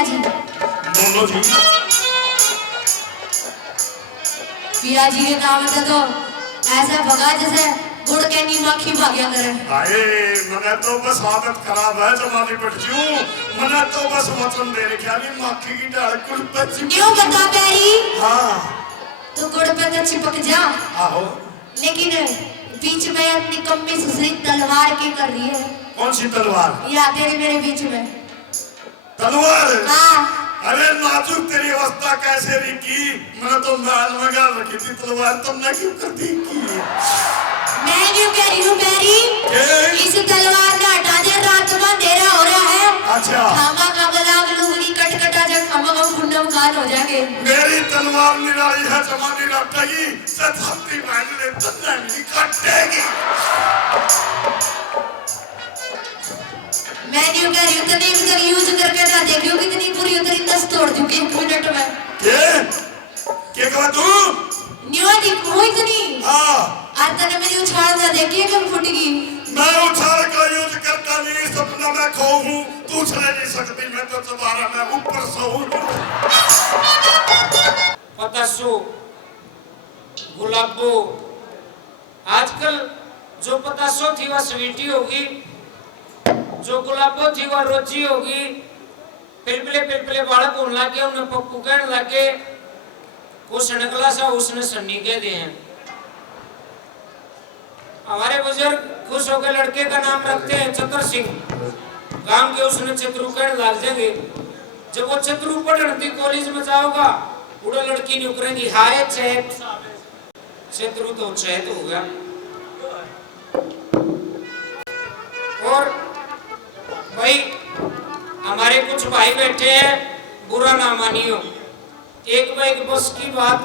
पिया जी। बोलो जी। पिया जी के नाम से तो ऐसा भगा जैसे गुड़ के नी मक्खी भाग्या करे। हाय मने तो बस आदत खराब है जमाने पर क्यों मने तो बस वचन दे रखे यानी मक्खी की डाल गुड़ पे क्यों बता प्यारी? हाँ तो गुड़ पे तो चिपक जा। आहो। लेकिन बीच में अपनी कम्मी सुसरी तलवार की कर रही है। कौन सी तलवार? या तेरे मेरे बीच में तलवार? हाँ। अरे नाजुक तेरी अवस्था कैसे रही की मैंने तो महल में गाल रखी थी तलवार तुमने क्यों कर दी की? मैं क्यों कह रही हूँ प्यारी? इस तलवार ने हटा दे रात में अंधेरा हो रहा है। अच्छा। खामा का गलाग लुगड़ी कटकटा जा खामा का कुंडम कान हो जाएंगे। मेरी तलवार निराली है जमानी रटेगी सत्संगी मांगले तन्ने नहीं काटेगी। मैं क्यों कह रही हूँ तने एक तक यूज करके ना देखियो कितनी पूरी उतरी दस तोड़ दूँगी 1 मिनट में। क्या कहा तू? न्यू दी कोई इतनी। हाँ। आज तने मेरी उछाल ना देखी कब फुटगी। मैं उछाल का यूज करता नहीं सपना में खो हूँ तू उछले नहीं सकती मैं तो दोबारा मैं ऊपर सो हूँ। पतासो गुलाबो आजकल जो पतासो थी वह स्वीटी होगी जो गुलाबो थी वह रोजी होगी। पिलपिले पिलपिले बालक होने लगे उन्हें पप्पू कहने लगे वो सनगला सा उसने सन्नी कह दिए हैं। हमारे बुजुर्ग खुश होकर लड़के का नाम रखते हैं चतुर सिंह। गांव के उसने चतुरु कहने लग जाएंगे। जब वो चतुरु पढ़ती कॉलेज में जाओगा उड़े लड़की नहीं उकरेंगी हाय चैत चतुरु तो चैत हो गया। और भाई हमारे कुछ भाई बैठे हैं बुरा ना मानियो। एक बार एक बस की बात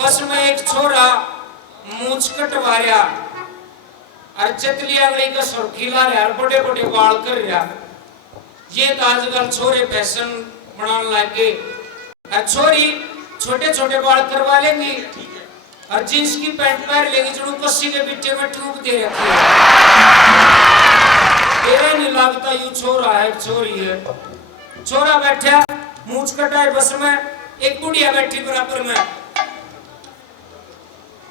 बस में एक छोरा मूछ कटवा रहा और चतलिया गई का सुर्खीला रहा बड़े बड़े बाल कर रहा। ये तो आजकल छोरे फैशन बनाने लगे और छोरी छोटे छोटे बाल करवा लेंगी और जींस की पैंट पहन लेगी जो कस्सी के बिट्टे में ट्यूब दे रखी है। तेरा नहीं लगता यू छोरा है छोरी है। छोरा बैठा मूछ कटाए बस में एक बुढ़िया बैठी बराबर में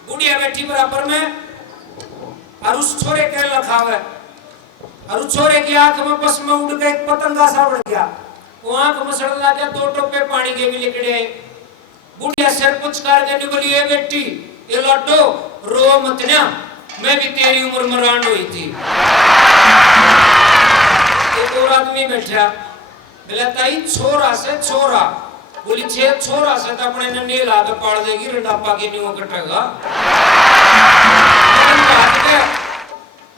बुढ़िया बैठी बराबर में और उस छोरे के लखावे और उस छोरे की आंख में बस में उड़ गया एक पतंगा सा उड़ गया। वो आंख में सड़ लगा 2 टोपे पानी के भी निकले। बुढ़िया सिर पुचकार के निकली है बेटी ये लड्डो रो मत ना मैं भी तेरी उम्र में रांड हुई थी। एक और आदमी बैठा बोला ताई छोरा से छोरा बोली छे छोरा से तो अपने ने नील आगे पाड़ देगी रंडापा की न्यू कटेगा।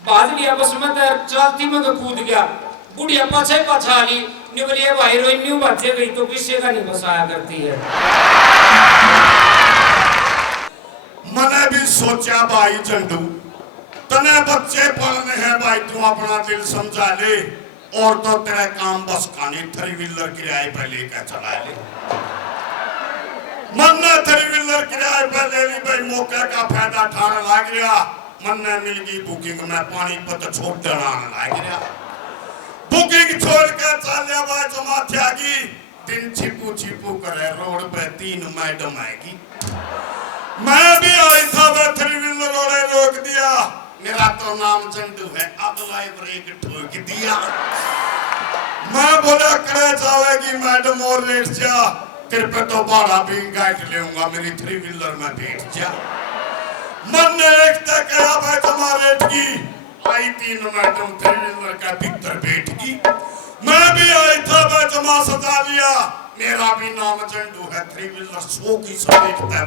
बाज लिया बस में तो चलती में कूद गया। बुढ़िया पाछे पाछा ली न्यू बोली भाई हीरोइन न्यू बचे गई तो किसी का नहीं बसाया करती है। मैंने भी सोचा भाई चंदू तने बच्चे पढ़ने हैं भाई तू अपना दिल समझा ले और तो तेरा काम बस खाने 3 व्हीलर किराए पर लेकर चला ले। मन ने 3 व्हीलर किराए पर ले ली भाई मौके का फायदा उठाने लग गया। मन ने मिल गई बुकिंग में पानीपत छोड़ देना लग गया। बुकिंग छोड़ कर चलिया भाई जमा त्यागी दिन छिपू छिपू करे रोड पे 3 मैडम आएगी। मैं भी आई था 3 व्हीलर वाले रोक दिया मेरा तो नाम चंदू है अगला ब्रेक ठोक दिया। मैं बोला करे जाएगी मैडम और लेट जा तेरे पे तो भाड़ा भी गाइड लेऊंगा मेरी 3 व्हीलर में बैठ जा। मन ने एक तक कहा भाई जमा लेट की आई 3 मैडम 3 व्हीलर का भीतर बैठ गई। मैं भी आई था भाई जमा सजा लिया मेरा भी नाम चंदू है 3 व्हीलर 100 की समेटता है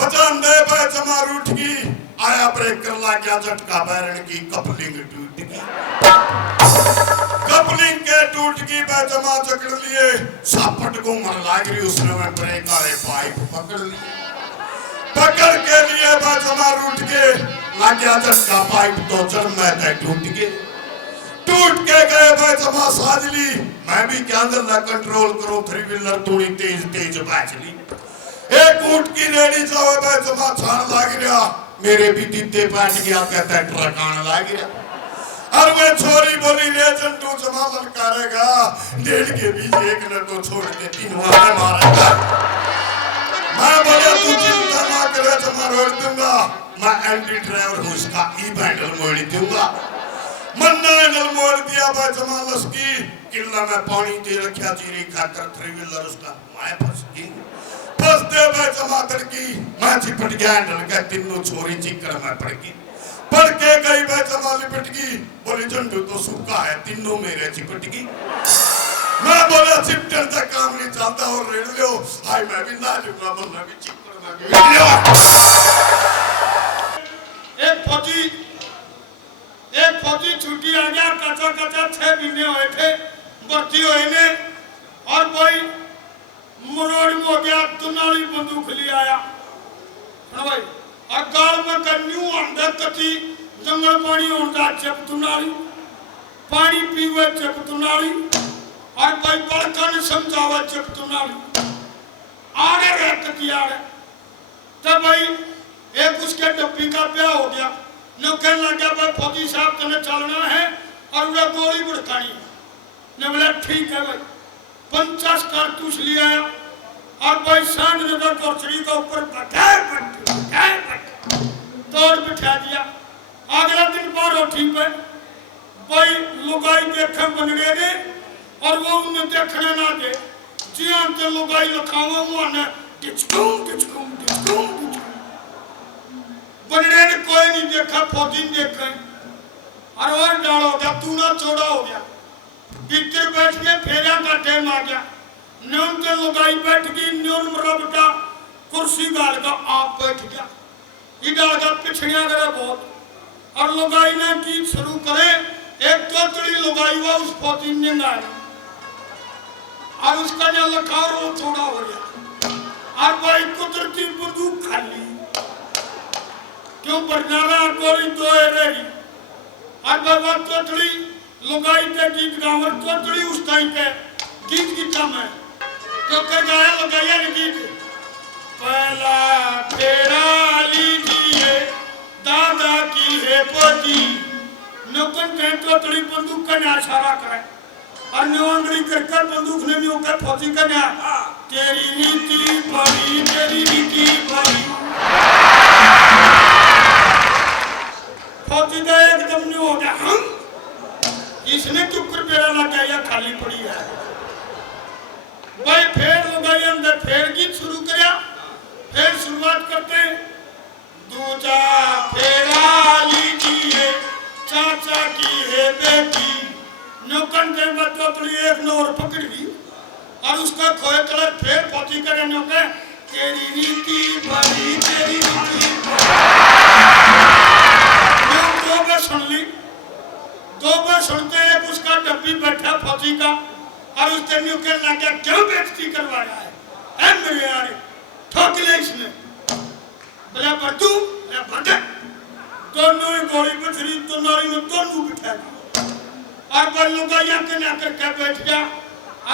बचन दे भाई जमा रूठ गई आया ब्रेक कर ला गया झटका बैरन की कपलिंग टूट गई। कपलिंग के टूट गई जमा चकड़ लिए सापट को मर लाग रही उसने मैं ब्रेक आए पाइप पकड़ ली पकड़ के लिए जमा रूठ के लग गया झटका पाइप तो जड़ में टूट के गए जमा साजली मैं भी क्या अंदर कंट्रोल करो 3 व्हीलर थोड़ी तेज तेज बैच ली एक ऊंट की रेडी जावे जमा छान लाग रहा मेरे भी दीदे बैठ गया कहता ट्रक आने लग गया। और वे छोरी बोली रे चंटू जमा ललकारेगा, डेढ़ के बीच एक ने तो छोड़ के तीनों आने मारेगा। मैं बोला तू चिंता ना करे, जमा रोक दूंगा, मैं एंटी ड्राइवर हूँ, इसका ई बैंडल मोड़ दूंगा। मन्ना एंडल मोड़ दिया भाई जमा लस्की, किला में पानी दे रखा जीरी खाकर थ्री व्हीलर उसका मैं फंस गई। फंस दे भाई जमा तड़की, मैं चिपट गया एंडल का, तीनों छोरी चिक्कर में पड़ गई। पढ़ के गई भाई जमा लिपट गई, बोली झंडू तो सूखा है, तीनों मेरे चिपट गई। मैं बोला चिपटन से काम नहीं चलता और रेड लो, हाय मैं भी ना लूंगा, मैं भी चिपट में गया। एक फौजी छुट्टी आ गया, कच्चा 6 महीने हुए थे भर्ती हुए ने, और भाई मरोड़ में हो गया, दुनाली बंदूक ले आया भाई, और गाल में कन्यू अंदर कती जंगल पानी होता चप दुनाली, पानी पीवे चप दुनाली, और भाई बड़का ने समझावा चप दुनाली आगे रह कती आ रहे। तब भाई एक उसके डब्बी का ब्याह हो गया, न कहने लगा भाई फौजी साहब तुम्हें चलना है और वह गोली बुड़कानी है। ने बोला ठीक है भाई, 50 कारतूस ले आया, और भाई सांड नगर कोचरी के ऊपर तोड़ बिठा दिया। अगला दिन बारोठी पे भाई लुगाई देखे बनने ने, और वो उन्हें देखने ना दे, जी अंत लुगाई लखावा हुआ ने टिचकुम टिचकुम टिचकुम बनने ने कोई नहीं देखा, फौजी ने देखा, और डाल हो गया, तूना चौड़ा हो गया। भीतर बैठ के फेरा का टाइम आ गया, न्यून के लुगाई बैठ गई, न्यून मरा बेटा कुर्सी गाल का आप बैठ गया, इधर का पिछड़िया करे बहुत, और लुगाई ने गीत शुरू करे, एक तोतड़ी लुगाई हुआ उस फौजी ने गाया, और उसका जो लखार वो थोड़ा हो गया, और भाई कुदरती बंदूक खाली, क्यों बरनारा गोली दो रही, और बाबा तोतड़ी लुगाई के गीत गावर, तोतड़ी उस टाइम के गीत गीता में तो के गाया लुगाइया ने गीत, पहला फेरा लीजिए दादा की है पोती, नौकन के तोतड़ी बंदूक का ना इशारा करे, और न्योंगड़ी करकर बंदूक ने भी होकर फौजी का ना, तेरी नीति बड़ी, तेरी नीति बड़ी, फौजी का एकदम नहीं हो गया, हम इसने चुप कर पेड़ा लगा या खाली पड़ी है भाई। फिर लगाई अंदर, फिर गीत शुरू किया, फिर शुरुआत करते, दूजा फेरा लीजिए चाचा की है बेटी, नौकन के बच्चों के लिए एक नौर पकड़ ली, और उसका खोए कलर फिर फौजी करे नौके, तेरी रीति बड़ी, तेरी रीति दो बार सुन ली, दो बार सुनते एक उसका डब्बी बैठा फौजी का, और उस दिन कहने लगा क्यों बेइज्जती करवा रहा है मेरे यार, ठोक ले इसने, बोला बद्दू मैं भगे, दोनों ही गोली बचरी, दोनों ही में दोनों बिठा दी, और पर लुगाइया के ना करके बैठ गया,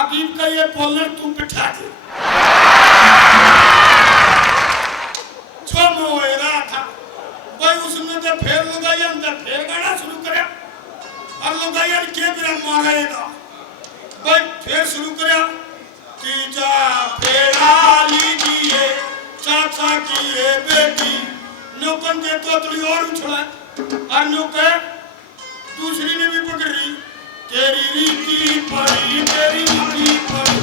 अबीब का ये बोलना तू बिठा दे, छो हो रहा था भाई, उसने तो फिर लुगाइया अंदर फिर गाना शुरू करा, और लुगाइया ने क्या मेरा मारेगा भाई, फिर शुरू करा, तीजा फेरा लीजिए चाचा की है बेटी, नौकन के तोतड़ी और उछला, और नौके दूसरी ने भी पकड़ ली, तेरी रीति पड़ी, तेरी रीति पड़ी,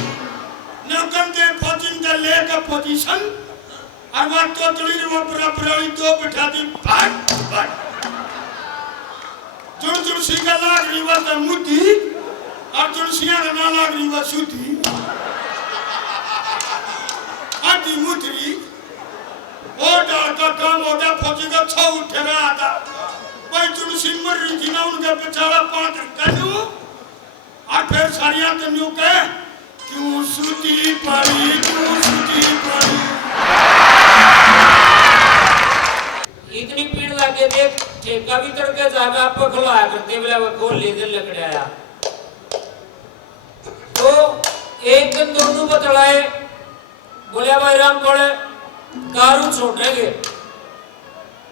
नौकन के फौजी ने लेकर पोजीशन, और वह तोतड़ी ने वो बराबरी दो बिठा दी, भाग भाग जुड़ सीखा लाग रही वह मुद्दी, और जुड़सिया का ना लाग रही वह सूती, आधी मुद्री, और डाल का काम हो गया, फौजी का छो उठे रहा था, भाई जुड़सी मर रही थी ना, उनके बेचारा 5 कन्नू, और फिर सारियां कन्नू के, क्यों सूती पड़ी, क्यों सूती पड़ी, इतनी पीड़ लगे देख, ठेका भी तड़के जागा आप खुलाया करते बोला वो गोल ले दे लकड़ाया, तो एक दिन दोनों बतलाए, बोले भाई राम थोड़े दारू छोड़ेंगे,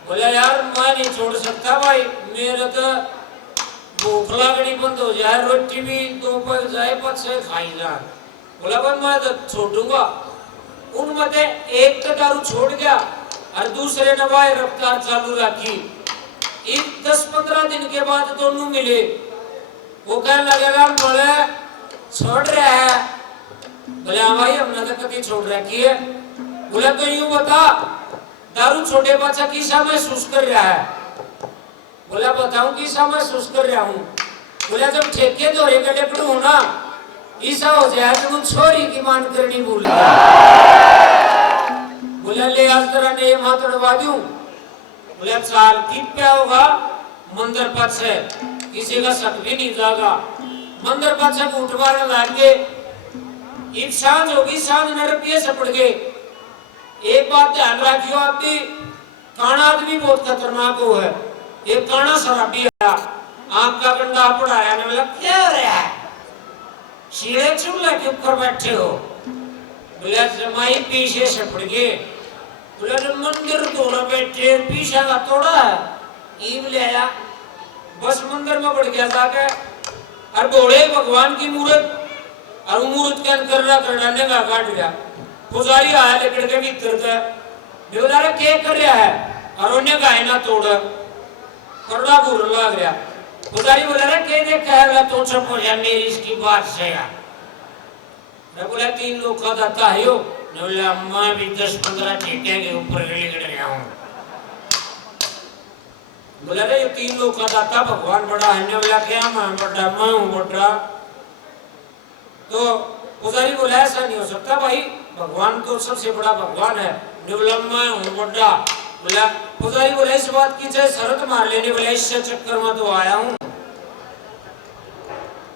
बोले यार मैं नहीं छोड़ सकता भाई, मेरे तो भूख लगनी बंद हो जाए, रोटी भी 2 पक जाए, पछे खाई जाए। बोला भाई मैं तो छोड़ूंगा। उनमें से एक तो दारू छोड़ गया और दूसरे ने भाई रफ्तार चालू रखी। 10-15 दिन के बाद दोनों मिले। वो कहने लगेगा बोले छोड़ रहा है। बोले हाँ भाई हमने तो कभी छोड़ रखी है। बोले तो यूं बता दारू छोड़े बच्चा किसा महसूस कर रहा है। बोला बताऊं किसा महसूस कर रहा हूँ। बोला जब ठेके तो एक लेकड़ू हो ना ऐसा हो जाए तो छोरी की मान करनी भूल गया। बोला ले आज तरह ने ये मातड़वा दूं। बोला चाल की क्या होगा मंदिर पास है किसी का शक भी नहीं जागा। मंदिर पास से उठवाने लागे एक सांझ होगी, सांझ न रुपये से पड़ गए। एक बात ध्यान रखियो आपकी, काना आदमी बहुत खतरनाक हो है। एक काना शराबी है, आंख का गंदा पढ़ाया ने बोला क्या हो रहा है, शीरे चूल्हे के ऊपर बैठे हो। बोला जमाई पीछे से पड़ गए। बोला जब मंदिर तोड़ा बैठे पीछे का तोड़ा है ईब ले आया, बस मंदिर में पड़ गया जाके और बोले भगवान की मूर्त और मूर्त के अंदर करने का काट गया। पुजारी आया लेकर के भीतर का बोला क्या कर रहा है और उन्हें गाय ना तोड़ करड़ा बुर लग गया। पुजारी बोला रे क्या देखा है तो चुप हो जा मेरी इसकी बात से यार। बोला 3 लोग का दाता है यो। बोला मैं भी 10-15 ठेके के ऊपर लिख रहा हूँ। बोला रे 3 लोग का दाता भगवान बड़ा है। बोला क्या मैं बड़ा मैं हूँ बड़ा। तो पुजारी बोला ऐसा नहीं हो सकता भाई, भगवान तो सबसे बड़ा भगवान है। बोला मैं हूँ बड़ा। बोला पुजारी बोला इस बात की चाहे शरत मार लेने। बोला इससे चक्कर में तो आया हूँ।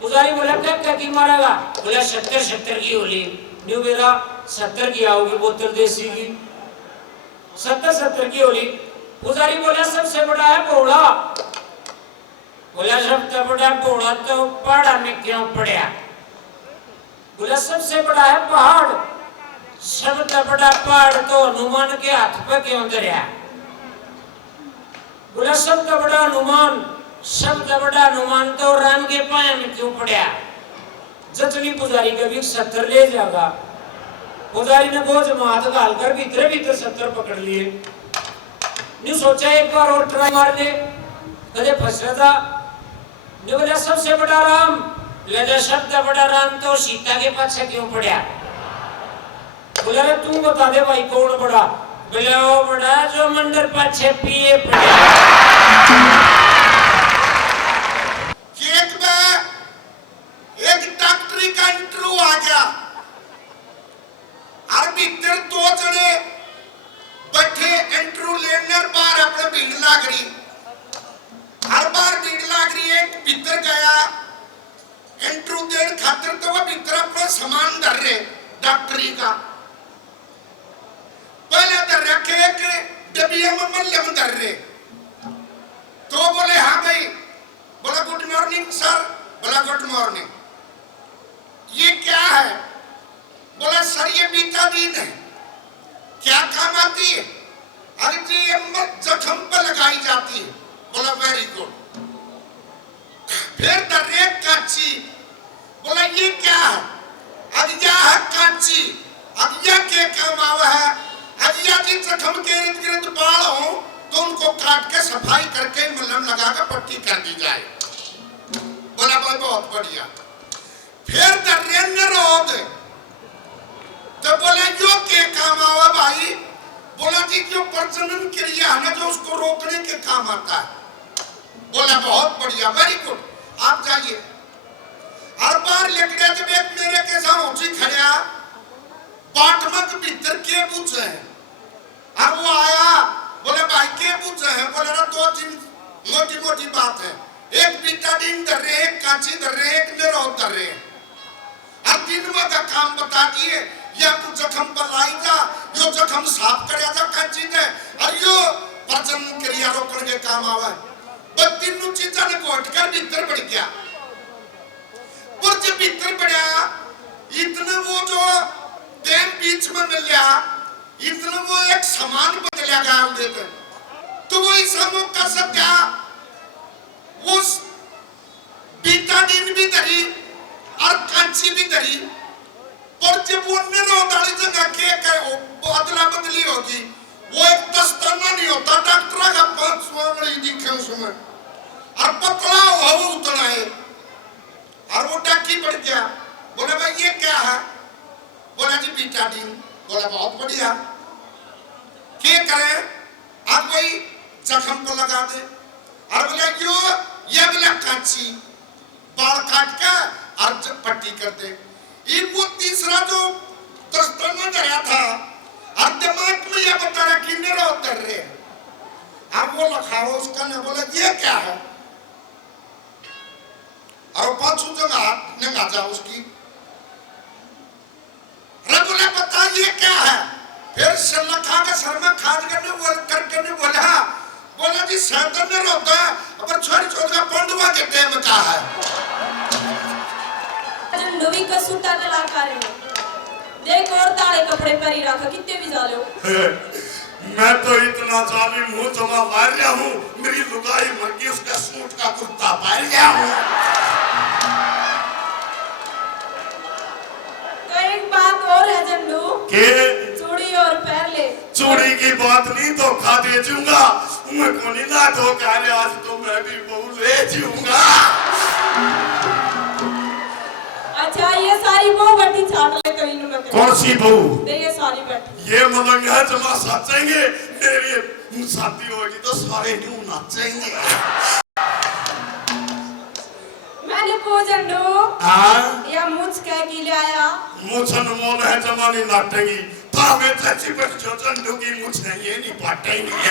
पुजारी बोला क्या क्या की मारेगा। बोला 70 की होली न्यू मेरा 70 की आओगी बोतल देसी की 70 की होली। पुजारी बोला सबसे बड़ा है घोड़ा। बोला सबसे बड़ा घोड़ा तो पहाड़ में क्यों पड़ा। बोला सबसे बड़ा है पहाड़। सबसे बड़ा पहाड़ तो हनुमान के हाथ पे क्यों धरा। बोला सबसे बड़ा हनुमान, सबसे बड़ा हनुमान तो राम के पाया में क्यों पड़ा। जतनी पुजारी का भी 70 ले जाएगा। पुजारी ने बोझ माथ घालकर भीतर 70 पकड़ लिए। नहीं सोचा एक बार और ट्राई मार ले कदे फंसा था। नहीं बोला सबसे बड़ा राम। बोला सबसे बड़ा राम तो सीता के पाछे क्यों पड़ा। बोला रे तू बता दे भाई कौन बड़ा। बोला वो बड़ा जो मंदिर पाछे पिए पड़ा। केक में एक डॉक्टरी का इंटरव्यू आ गया और भीतर 2 जने बैठे इंटरव्यू लेने और बाहर अपने भीड़ लाग रही। हर बार भीड़ लाग रही है। भीतर गया इंटरव्यू देने खातिर तो वह भीतर अपना सामान धर रहे डॉक्टरी का। पहले धर रखे एक डबिया में मल्लम धर रहे। तो बोले हाँ भाई। बोला गुड मॉर्निंग सर। बोला गुड मॉर्निंग। ये क्या है। बोला सर ये बीटाडीन है। क्या काम आती है। अरे जी ये जख्म पर लगाई जाती है। बोला वेरी गुड। फिर दर्रे कांची। बोला ये क्या है। अगिया है कांची। अगिया के काम आवा है। अगिया जी जख्म के इर्द गिर्द बाल हो तो उनको काट के सफाई करके मलहम लगाकर पट्टी कर दी जाए। बोला भाई बहुत बढ़िया। फिर दर्रे रोग। तो बोले जो के काम आवा भाई। बोला जी जो प्रजनन क्रिया है ना जो उसको रोकने के काम आता है। बोला बहुत बढ़िया वेरी गुड आप जाइए। हर बार लेकर जब एक मेरे के साथ उठी खड़ा बाटमक भीतर के पूछे है। अब वो आया बोले भाई के पूछे है। बोले ना 2 दिन मोटी बात है। एक बीटाडीन धर रहे एक कांची धर रहे एक निरोध धर रहे। हर दिन वो का काम बता दिए या तू जख्म पर लाई जा यो जख्म साफ कर जा कांची दे और यो प्रजनन क्रिया रोकने के काम आवा। बस तीनों चीज़ों ने कोट कर भीतर बढ़ गया। पर जब भीतर बढ़ा इतना वो जो तेल बीच में मिल गया इतना वो एक सामान बदला गया उधर। तो वो इस हम कर सकता उस बीटाडीन भी धरी और कांची भी धरी, पर जब वो निरोधाली जगह के अदला बदली होगी, वो एक दस्ताना नहीं होता, डॉक्टर का 5 उंगली दिखे उसमें, और पतला हुआ वो उतना है, और वो डॉक्टर बढ़ गया, बोला भाई ये क्या है? बोला जी बीटाडीन। बोला बहुत बढ़िया, क्या करें? आप कोई जख्म को लगा दे, और बोला क्यों? ये बोला कांची, बाल काट के और पट्टी कर दे। वो तीसरा जो दस्ताना धरा था, और दिमाग में ये बता रहा कि निरो उतर रहे, अब वो लखाओ उसका ने बोला ये क्या है? और 5 जगह नंगा जा उसकी, बोला पता ये क्या है? फिर सर लखा के सर में खाद करके ने बोला जी सैतन ने रोता है, पर छोरी छोरी का पंडुआ के टाइम का है। नवी का सूटा कलाकार है, देख और ताले कपड़े पर ही रखा, कितने भी जाले हो। मैं तो इतना जालिम हूँ, जमा मार रहा हूँ, मेरी लुगाई मर गई, उसका सूट का कुर्ता पहन गया हूँ। तो एक बात और है जंडू, के चूड़ी और पैर ले। चूड़ी की बात नहीं तो खा दे जूंगा, मैं को नहीं ना धोखा रे, आज तो मैं भी बहू ले जूंगा। अच्छा ये सारी बहू बैठी छाट ले कहीं न कहीं। कौन सी बहू? ये सारी बैठी। ये मलंग है जमा साचेंगे, मेरी शादी होगी तो सारे न्यू नाचेंगे। मैंने पूछंडू, हाँ? या मुझ कह की ले आया? मुझन मोल है जमानी नाटेगी, तावे चाची पर जो चंडू की मुझ है ये नहीं पाटेंगे।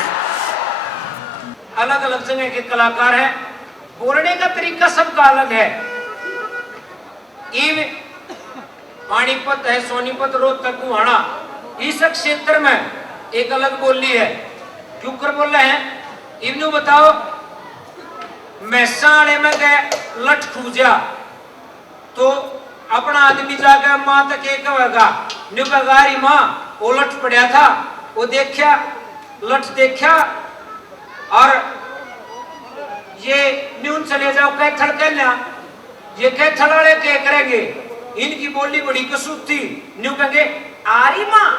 अलग अलग जगह के कलाकार हैं, बोलने का तरीका सबका अलग है। पानीपत है, सोनीपत, रोहतक, गुहाना, इस क्षेत्र में एक अलग बोली है। क्यों कर बोल रहे हैं? इन्हों बताओ, मैसाणे में गए लठ खूजा तो अपना आदमी जाकर मां तक एक होगा, निगारी मां वो लठ पड़ा था, वो देखा लठ देखा और ये न्यून चले जाओ कैथल कहना, ये कैथल वाले क्या करेंगे? इनकी बोली बड़ी कसूत थी, न्यू कहेंगे आरी मां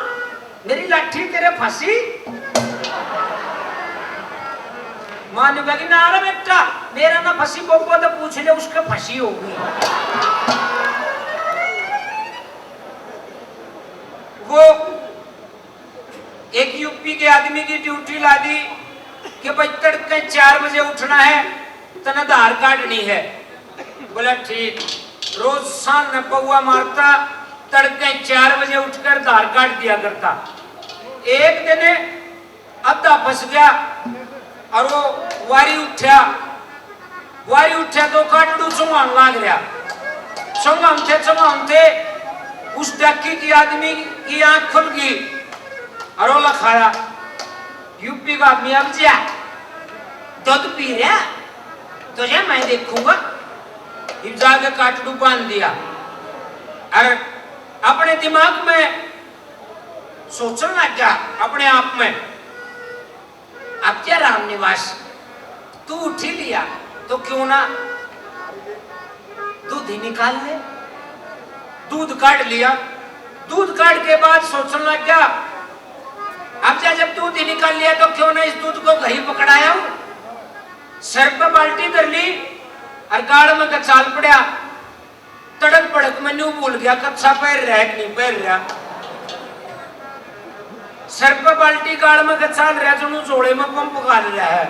मेरी लाठी तेरे फंसी, मां ने कहा कि ना रे बेटा मेरा ना फंसी, को तो पूछ ले उसके फंसी होगी। वो एक यूपी के आदमी की ड्यूटी ला दी कि भाई तड़के 4 बजे उठना है, तना आधार कार्ड नहीं है। बोला ठीक, रोज शाम में पौआ मारता, तड़के 4 बजे उठकर आधार कार्ड दिया करता। एक दिन अद्धा फंस गया और वो वारी उठा तो काटड़ू चुंगान लाग रहा, चुंगानते उस डाकी की आदमी की आंख खुल गई और वो लखाया यूपी का आदमी, अब जा दूध पी रहा तुझे मैं देखूंगा। जाके काटड़ू बांध दिया और अपने दिमाग में सोचने लग गया अपने आप में, अब क्या राम निवास तू उठ ही लिया तो क्यों ना दूध ही निकाल ले। दूध काट लिया, दूध काट के बाद सोचने लग गया अब जब दूध ही निकाल लिया तो क्यों ना इस दूध को घर ही पकड़ाया हूं। सर पे बाल्टी कर ली और गाड़ में कचाल पड़ा, तड़क पड़क में न्यू भूल गया कच्चा पैर रहा कि नहीं पैर रहा। सर पे बाल्टी गाड़ में कचाल रहा जो जोड़े में पंप गाल रहा है।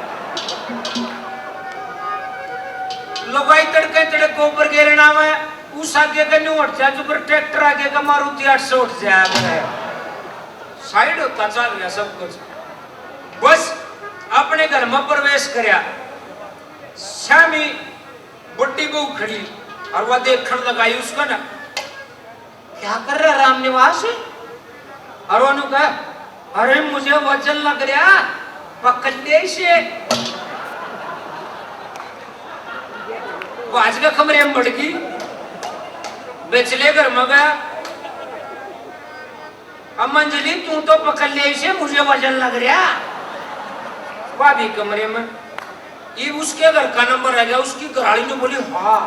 लोगाई तड़के तड़क ऊपर गिरना में उस आगे का न्यू उठ जाए, जो ट्रैक्टर आगे का मारुति 800 उठ जाए, साइड होता चल रहा सब कुछ। बस अपने घर में प्रवेश करया, शामी बुड्ढी बहू खड़ी और वह देखने लगाई उसका ना, क्या कर रहा राम निवास? और वो कहा अरे मुझे वजन लग रहा पकड़ने से। आज का कमरे में बढ़ गई, बेचले घर में गया, अब मंजली तू तो पकड़ ले से मुझे वजन लग रहा। भाभी कमरे में ये उसके घर का नंबर आ गया। उसकी घरवाली ने बोली हाँ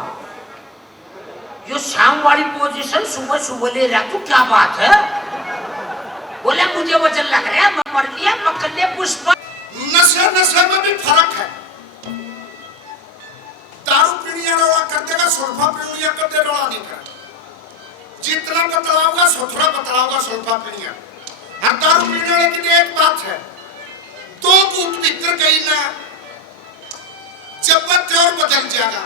यो शाम वाली पोजीशन सुबह सुबह ले रहा तू, क्या बात है? बोले मुझे वजन लग रहा है, मैं मर लिया मकल्ले पुष्प। नशे नशे में भी फर्क है। दारू पीने वाला कर देगा, सुल्फा पीने कर दे रोड़ा नहीं कर। जितना बतलाऊंगा सुथरा बतलाऊंगा सुल्फा पीने। और दारू पीने वाले की एक बात है, 2 घूंट भीतर गई ना जब और बदल जाएगा।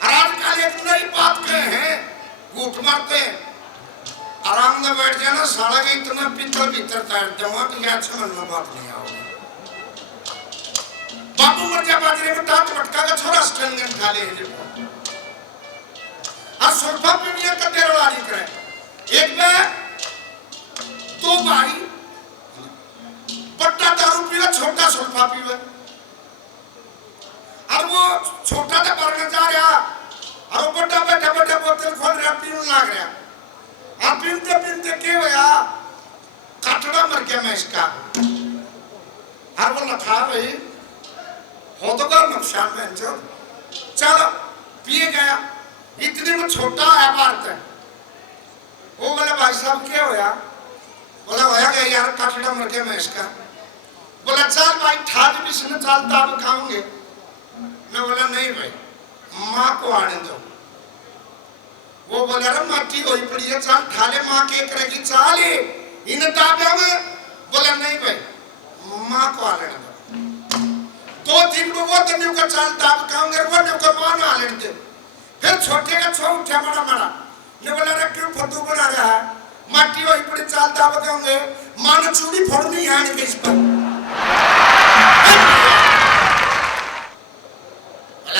और आजकल एक नई बात कहे हैं, घूंट मारते हैं आराम में बैठ जाना, साला के इतना पित्तल भीतर तैर जाऊंगा कि यार समझ में बात नहीं आओगी। बापू मर जा बाजरे में टाट मटका का छोरा स्टैंड खा ले और सुल्फा पीने का तेरा नहीं करे। एक में 2 भाई बट्टा दारू पीवा, छोटा सुल्फा पीवा। और वो छोटा तो पढ़ने जा रहा और वो बट्टा बैठा बैठा बोतल खोल रहा, पीने लग रहा। आप पीनते पीनते क्या हुआ, कटड़ा मर गया मैं इसका। और वो लखा भाई हो तो कर नुकसान में जो चलो पिए गया। इतने में छोटा आया बात है, वो बोले भाई साहब क्या होया? बोला होया गया यार कटड़ा मर गया मैं इसका। बोला चल भाई ठाज भी सुन चल दाब खाऊंगे। मैं बोला नहीं भाई माँ को आने दो। वो बोला अरे माटी होई पड़ी है, चल ठाले माँ के करेगी चाल इन दाबे में। बोला नहीं भाई माँ को आने दो। 2 दिन में वो दिन का चाल दाब खाऊंगे, वो दिन का माँ ना आने दे। फिर छोटे का छो उठा बड़ा बड़ा ने बोला अरे क्यों फद्दू बना रहा है? माटी होई पड़ी चाल दाब खाऊंगे, माँ ने चूड़ी फोड़नी है नहीं किस पर।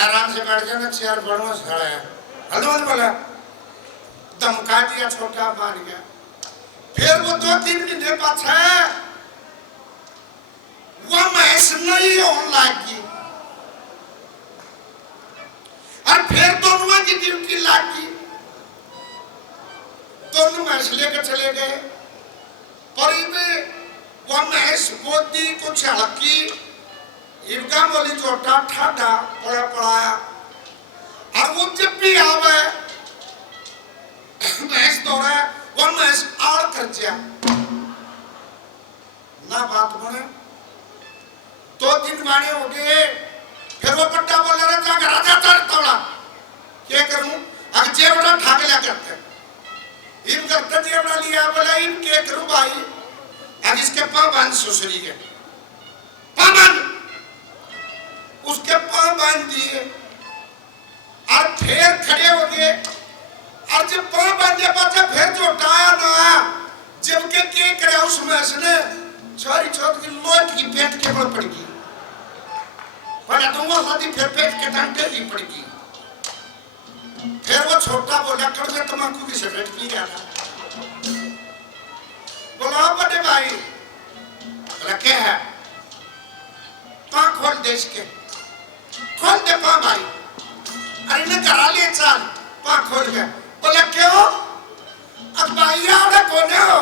आराम से बैठ जाना, चेयर बढ़वा खड़ा है। हलो बोला धमका दिया, छोटा मार गया। फिर वो 2-3 महीने बाद है वो मैच नहीं होने लगी और फिर दोनों की ड्यूटी लगी। दोनों मैच लेकर चले गए। पर वो मैच बोती कुछ हल्की इनका बोली छोटा ठाडा पड़ा पड़ाया। और वो जब भी आवे मैच दौड़ा वो मैच आड़ कर जा ना बात बने। 2 दिन माने हो गए। फिर वो पट्टा बोल रहा था राजा चढ़ तोड़ा क्या करूं? अब जेबड़ा ठाक लिया करते इन करते जेबड़ा लिया। बोला इन क्या करूं भाई? अब इसके पाँव बांध सुसरी के पाँव बांध, उसके पाँव बांध दिए और फिर खड़े हो गए। और जब पाँव बांधे पाचा फिर जो उठाया ना जबकि क्या करे उसमें इसने सारी चौथ की लोट की पेट के बल पड़ गई। बड़ा दूंगा शादी फिर पेट के डंडे भी पड़ गई। फिर वो छोटा बोला कर मैं तम्बाकू की सिगरेट पी रहा था। बोला बड़े भाई। बोला क्या है? पाँव खोल दे इसके, खोल दे पाँव भाई। अरे ने करा ले चल पाँव खोल के। बोला क्यों? अब भाई आड़े कोने हो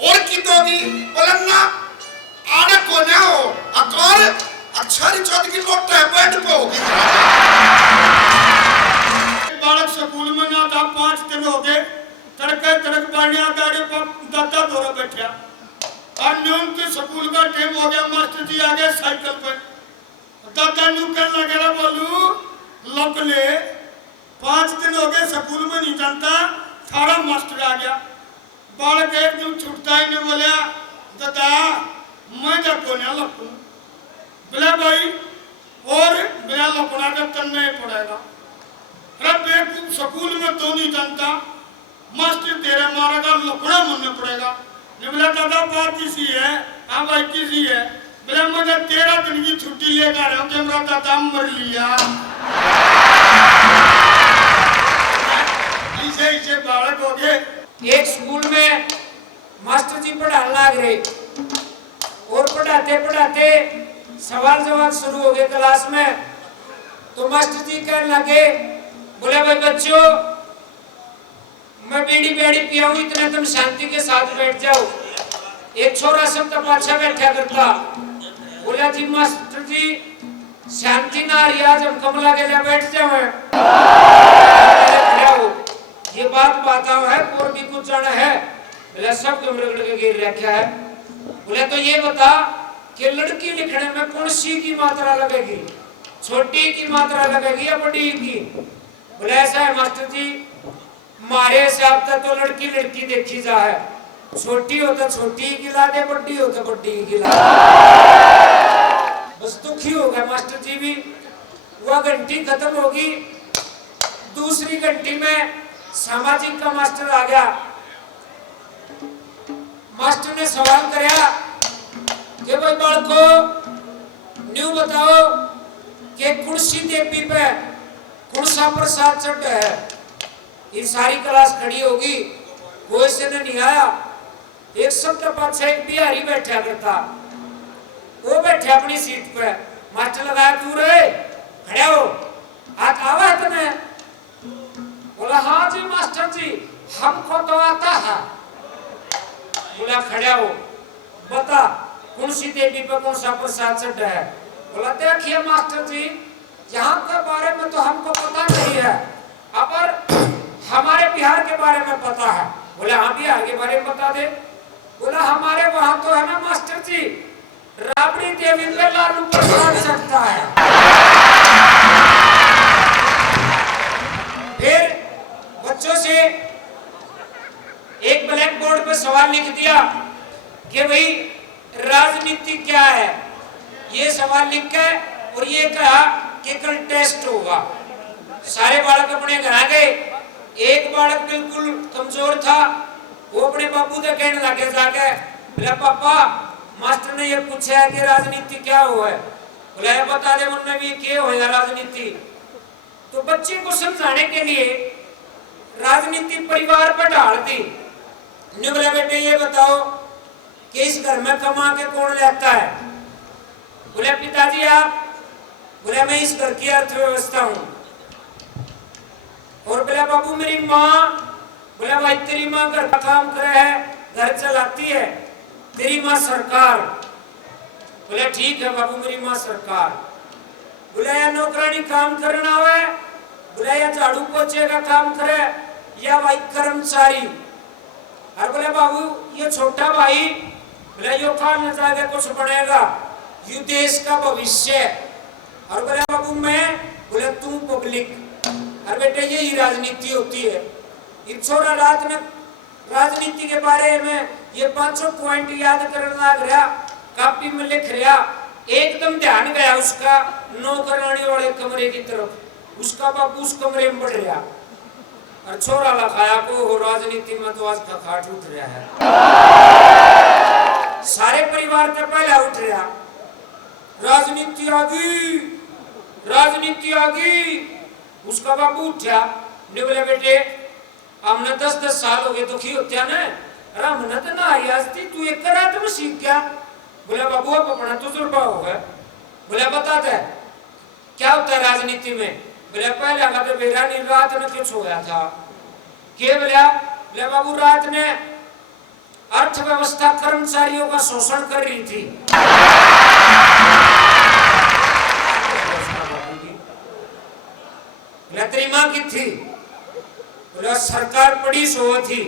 और की दोगी? बोला ना आड़े कोने हो अकौर अक्षरी चौथ की लोट है बैठ पे होगी। बालक स्कूल में ना था, 5 दिन हो गए। तड़के तड़क बानिया गाड़ी पर दादा दौरा बैठा और न्यून के स्कूल का टाइम हो गया। मास्टर जी आ गए साइकिल पे। दादा न्यू कहने लगा बोलू लोग ले 5 दिन हो गए स्कूल में नहीं जानता, थारा मास्टर आ गया। बालक एक दिन छुटता ही नहीं। बोलिया दादा मैं जब को नहीं लपू। बोला भाई और बिना लपड़ा का तन नहीं पड़ेगा। रब बेवकूफ स्कूल में तो नहीं जानता, मास्टर तेरे मारेगा लपड़ा मन पड़ेगा। ने बोला दादा बात किसी है? हाँ भाई किसी है? बोला मुझे 13 दिन की छुट्टी लेकर आया हूँ, मेरा दादा मर लिया। इसे बालक हो गए। एक स्कूल में मास्टर जी पढ़ाने लग रहे और पढ़ाते पढ़ाते सवाल जवाब शुरू हो गए क्लास में। तो मास्टर जी कहने लगे बोले भाई बच्चों मैं बीड़ी बेड़ी पियाऊं इतने तुम शांति के साथ बैठ जाओ। एक छोरा सब तो पाछा बैठा करता बोला जी मास्टर जी शांति ना रही, आज हम कमला के लिए बैठ जाओ। ये बात बताओ है और भी कुछ जाना है? बोला सब कमरे के गिर रखा है। बोले तो ये बता कि लड़की लिखने में कौन सी की मात्रा लगेगी, छोटी की मात्रा लगेगी या बड़ी की? बोले ऐसा है मास्टर जी, हमारे हिसाब से तो लड़की लड़की देखी जा है, छोटी हो तो छोटी की ला दे, बड़ी हो तो बड़ी की ला दे। बस दुखी हो गया मास्टर जी भी। वह घंटी खत्म होगी, दूसरी घंटी में सामाजिक का मास्टर आ गया। मास्टर ने सवाल कराया कि भाई बालको न्यू बताओ कि कुर्सी देवी पे कौन सा प्रसाद चढ़ है? ये सारी क्लास खड़ी होगी, कोई से नहीं आया। एक शब्द पाछे एक बिहारी बैठा करता, वो बैठे अपनी सीट पे। मास्टर लगाया तू रे खड़े हो, हाथ आवा है तुम्हें? बोला हाँ जी मास्टर जी हमको तो आता है। बोला खड़े हो, बता कौन सी देवी पे कौन सा प्रसाद चढ़ा है? बोला देखिए मास्टर जी यहाँ के बारे में तो हमको पता नहीं है, पर हमारे बिहार के बारे में पता है। बोला हाँ बिहार के बारे में बता दे। बोला हमारे वहां तो है ना मास्टर जी, राबड़ी देवी पे लालू प्रसाद चढ़ता है। फिर बच्चों से एक ब्लैक बोर्ड पे सवाल लिख दिया कि भाई राजनीति क्या है, ये सवाल लिख के, और ये कहा कि कल टेस्ट होगा। सारे बालक अपने घर आ गए। एक बालक बिल्कुल कमजोर था, वो अपने बापू से कहने लगे जाके, बोला पापा मास्टर ने ये पूछा है कि राजनीति क्या हुआ है? बोला ये बता दे मन में भी क्या होगा राजनीति। तो बच्चे को समझाने के लिए राजनीति परिवार पर डाल दी। बोला बेटे ये बताओ कि इस घर में कमा के कौन लेता है? बोले पिताजी आप। बोले मैं इस घर की अर्थव्यवस्था हूँ। और बोला बाबू मेरी माँ। बोला भाई तेरी माँ घर का काम करे है, घर चलाती है, तेरी माँ सरकार। बोले ठीक है बाबू मेरी माँ सरकार। बोला या नौकरानी काम करना हुआ, बोला या झाड़ू पोछे का काम करे, या भाई कर्मचारी। और बोले बाबू ये छोटा भाई, बोले यो काम न जाके कुछ बनेगा, यू देश का भविष्य। और बोले बाबू मैं, बोले तू पब्लिक। और बेटे यही राजनीति होती है। एक छोरा रात में राजनीति के बारे में ये 500 पॉइंट याद करने लग रहा, कापी में लिख रहा, एकदम ध्यान गया उसका नौकरानी वाले कमरे की तरफ। उसका बाबू उस कमरे में बढ़ रहा और छोरा लखाया को हो राजनीति में तो आज खखाट उठ रहा है। सारे परिवार का पहला उठ रहा, राजनीति आ गई, राजनीति आ गई। उसका बाबू उठा, बोले बेटे हमने 10-10 साल हो गए दुखी होते हैं ना, अरे हमने तो ना आती, तू एक करा तो सीख गया। बोला बाबू अब अपना तजुर्बा होगा। बोला बता दे क्या होता है राजनीति में? बोले पहले आगा तो बेरा नहीं, रात में कुछ हो गया था। क्या बोला? बोले बाबू रात में अर्थव्यवस्था कर्मचारियों का शोषण कर रही थी। बोला तेरी माँ की थी? बोला सरकार बड़ी सो थी।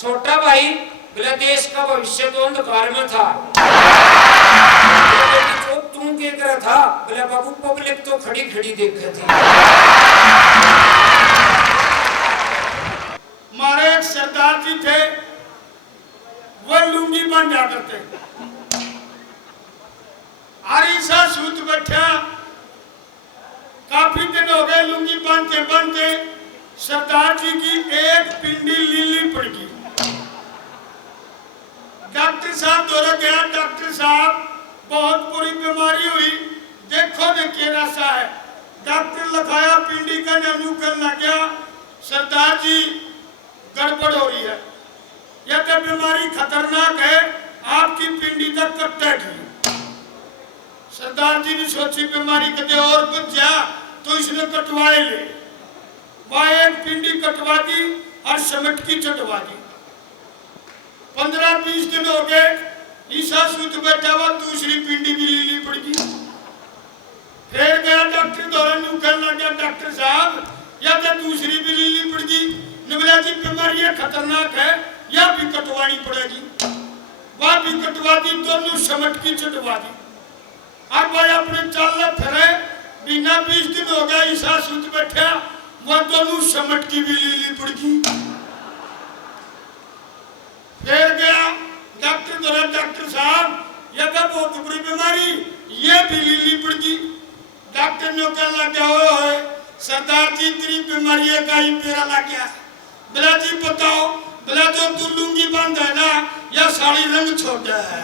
छोटा भाई, बोला देश का भविष्य तो अंधकार में था। तो तुम क्या कर था? बोला बाबू पब्लिक तो खड़ी खड़ी देख थी। हमारे एक सरदार जी थे, वो लुंगी बन जा करते। आरिसा सूत बैठा, काफी दिन हो गए लुंगी बांधते बांधते सरदार जी की एक पिंडी लीली पड़ गई। डॉक्टर साहब दौरे गया, डॉक्टर साहब बहुत बुरी बीमारी हुई, देखो देखिए रास्ता है। डॉक्टर लगाया पिंडी का जानू करना गया, सरदार जी गड़बड़ हो रही है, यह तो बीमारी खतरनाक है, आपकी पिंडी तक कटेगी। सरदार जी ने सोची बीमारी कदे और कुछ जा तो इसने कटवाए ले, वह एक पिंडी कटवा दी और समटकी चटवा दी। 15-20 दिन हो गए, ईसा सूत बैठा हुआ, दूसरी पिंडी भी लीली पड़ गई। फिर गया डॉक्टर दौरे नु कहने लगा, डॉक्टर साहब या तो दूसरी भी लीली पड़ गई, निबला जी बीमारी खतरनाक है, या भी कटवानी पड़ेगी। वह भी कटवा दी, दोनों समट की चटवा दी। अब भाई अपने चल फिरे, बिना 20 दिन हो गया ईसा सूत बैठा, वह दोनों समट की भी लीली पड़ गई। फिर गया डॉक्टर दौरा, डॉक्टर साहब यह तो बहुत बुरी बीमारी, ये भी लीली पड़ गई। डॉक्टर ने कहने लगा, ओए सरदार जी तेरी बीमारी का ही मेरा लग गया। बिला जी बताओ, बिला जो तू लुंगी बंद है ना या साड़ी रंग छोटा है?